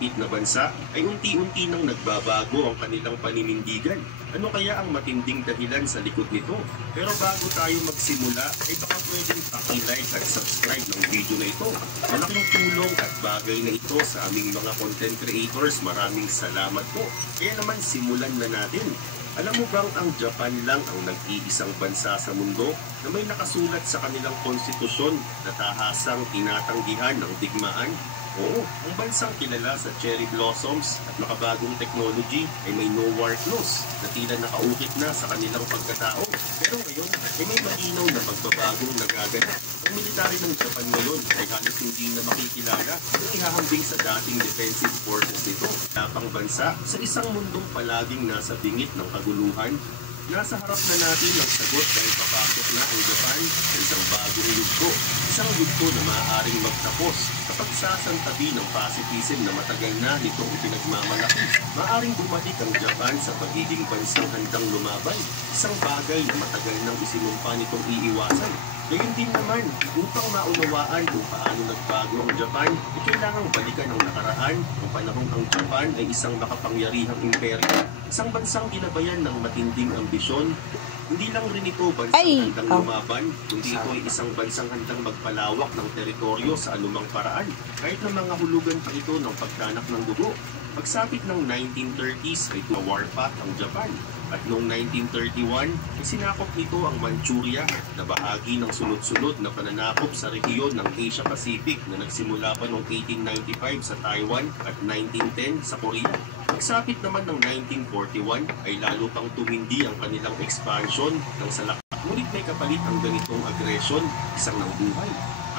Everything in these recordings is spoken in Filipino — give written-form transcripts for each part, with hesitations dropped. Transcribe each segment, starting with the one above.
mahigpit na bansa ay unti-unti nang nagbabago ang kanilang paninindigan. Ano kaya ang matinding dahilan sa likod nito? Pero bago tayo magsimula, ay baka pwedeng paki-like at subscribe ng video na ito. Malaking tulong at bagay na ito sa aming mga content creators. Maraming salamat po. Kaya naman simulan na natin. Alam mo bang ang Japan lang ang nag-iisang bansa sa mundo na may nakasulat sa kanilang konstitusyon na tahasang tinatanggihan ng digmaan? Oo, ang bansang kilala sa cherry blossoms at makabagong technology ay may no war clause na tila nakaukit na sa kanilang pagkatao. Pero ngayon ay may malinaw na pagbabagong nagaganap. Ang military ng Japan ngayon ay halos hindi na makikilala kung ihahambing sa dating defensive forces nito. Tapang bansa sa isang mundong palaging nasa bingit ng kaguluhan. Nasa harap na natin ang sagot dahil papasok na ang Japan sa isang bagong yugto. Isang yugto na maaaring magtapos kapag sasantabi ng pacifism na matagal na nitong pinagmamalaki. Maaaring bumalik ang Japan sa pagiging bansang handang lumaban. Isang bagay na matagal nang isinumpa nitong iiwasan. Gayun din naman, upang maunawaan kung paano nagbago ang Japan, ay kailangang balikan ang nakaraan kung panahong ang Japan ay isang makapangyarihang imperyo. Isang bansang ginabayan ng matinding ambisyon. Hindi lang rin ito bansang handang lumaban, kundi ito ay isang bansang handang magpalawak ng teritoryo sa anumang paraan. Kahit na mga hulugan pa ito ng pagtanak ng dugo. Pagsapit ng 1930s ay war path ang Japan. At noong 1931, isinakop nito ang Manchuria na bahagi ng sunod-sunod na pananakop sa rehiyon ng Asia Pacific na nagsimula pa noong 1895 sa Taiwan at 1910 sa Korea. Pagsapit naman ng 1941 ay lalo pang tumindi ang kanilang expansion ng salak. Ngunit may kapalit ang ganitong agresyon, isang nangbuhay.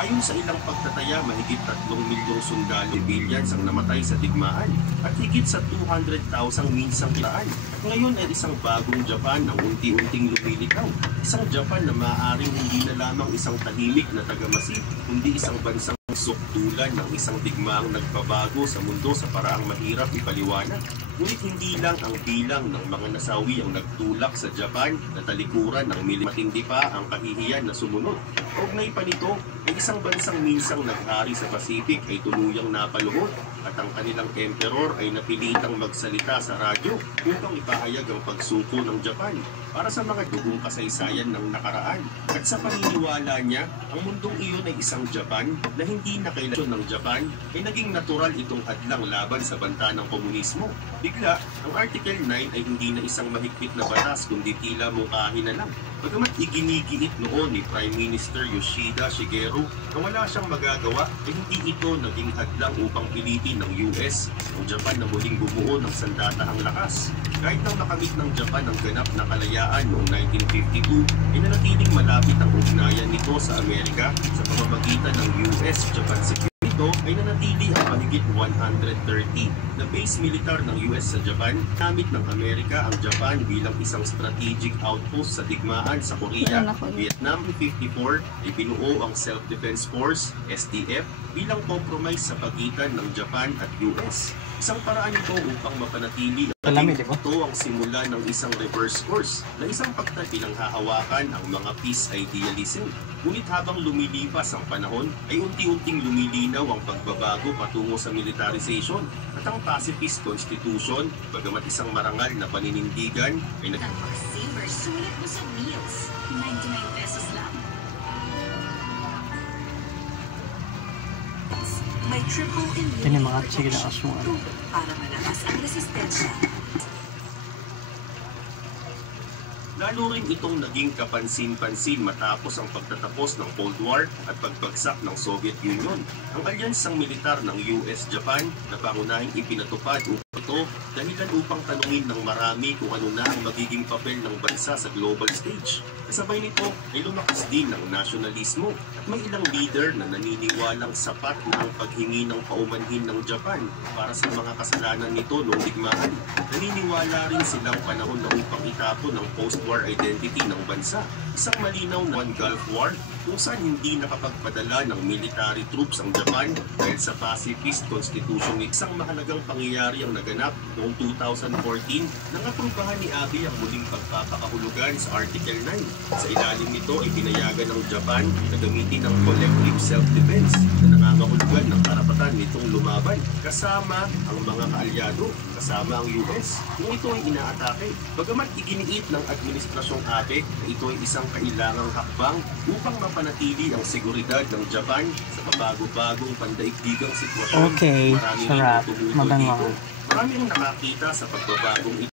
Ayon sa ilang pagtataya, mahigit 3 milyong sundalo civilians ang namatay sa digmaan at higit sa 200,000 minsang kiraan. At ngayon ay isang bagong Japan ang unti-unting lumilitaw. Isang Japan na maaaring hindi na lamang isang tahimik na tagamasid, kundi isang bansang sukdulan ng isang digmaang nagpabago sa mundo sa paraang mahirap ipaliwanag. Ngunit hindi lang ang bilang ng mga nasawi ang nagtulak sa Japan na talikuran ng matindi pa ang kahihiyan na sumunod. Kaugnay pa nito, ay isang bansang minsang naghari sa Pacific ay tuluyang napaluhod at ang kanilang emperor ay napilitang magsalita sa radyo upang ipahayag ang pagsuko ng Japan para sa mga dugong kasaysayan ng nakaraan. At sa paniniwala niya, ang mundong iyon ay isang Japan na hindi na kailangan ng Japan ay naging natural itong hadlang laban sa banta ng komunismo. Bigla, ang Article 9 ay hindi na isang mahigpit na batas kundi tila mungkahin na lang. Bagamat iginigiit noon ni Prime Minister Yoshida Shigeru na wala siyang magagawa, ay hindi ito naging hadlang upang pilitin ng US ang Japan na muling bumuo ng sandatahang lakas. Kahit nang makamit ng Japan ang ganap na kalayaan noong 1952, ay nanatiling malapit ang ugnayan nito sa Amerika sa pamamagitan ng US-Japan Security. Ito ay nanatili ang mahigit 130 na base militar ng US sa Japan. Gamit ng Amerika ang Japan bilang isang strategic outpost sa digmaan sa Korea. Vietnam 54 ay binuo ang Self-Defense Force, SDF, bilang compromise sa pagitan ng Japan at US. Isang paraan ito upang mapanatili ito ang simula ng isang reverse course na isang pagpinanghahawakan ang mga peace idealism. Ngunit habang lumilipas ang panahon, ay unti-unting lumilinaw ang pagbabago patungo sa militarization at ang pacifist constitution, bagamat isang marangal na paninindigan, ay Saver, sulit mo sa meals. 99 pesos lang. May triple immunity protection para malakas ang resistensya. Lalo rin itong naging kapansin-pansin matapos ang pagtatapos ng Cold War at pagbagsak ng Soviet Union. Ang alyansang militar ng US-Japan na pangunahing ipinatupad ito dahilan upang tanungin ng marami kung ano na ang magiging papel ng bansa sa global stage. Kasabay nito ay lumakas din ng nasyonalismo at may ilang leader na naniniwalang sapat na ang paghingi ng paumanhin ng Japan para sa mga kasalanan nito noong digmaan. Naniniwala rin silang panahon na upang itapon ang post-war identity ng bansa. Isang malinaw na Gulf War kung saan hindi nakapagpadala ng military troops ang Japan dahil sa pacifist constitution. Isang mahalagang pangyayari ang naganap noong 2014 nang aprubahan ni Abe ang muling pagpapakahulugan sa Article 9. Sa ilalim nito ay pinayagan ng Japan na gamitin ang collective self-defense na nangangahulugan ng karapatan nitong lumaban kasama ang mga kaalyado, kasama ang US, kung ito ay inaatake. Bagamat iginiit ng Administrasyong Abe na ito ay isang kailangang hakbang upang mapanatili ang seguridad ng Japan sa pabago-bagong pandaigdigang sitwasyon. Okay, Marami rin sarap. ang tumutol Mabango. dito. Marami rin nakakita sa pagbabagong ito.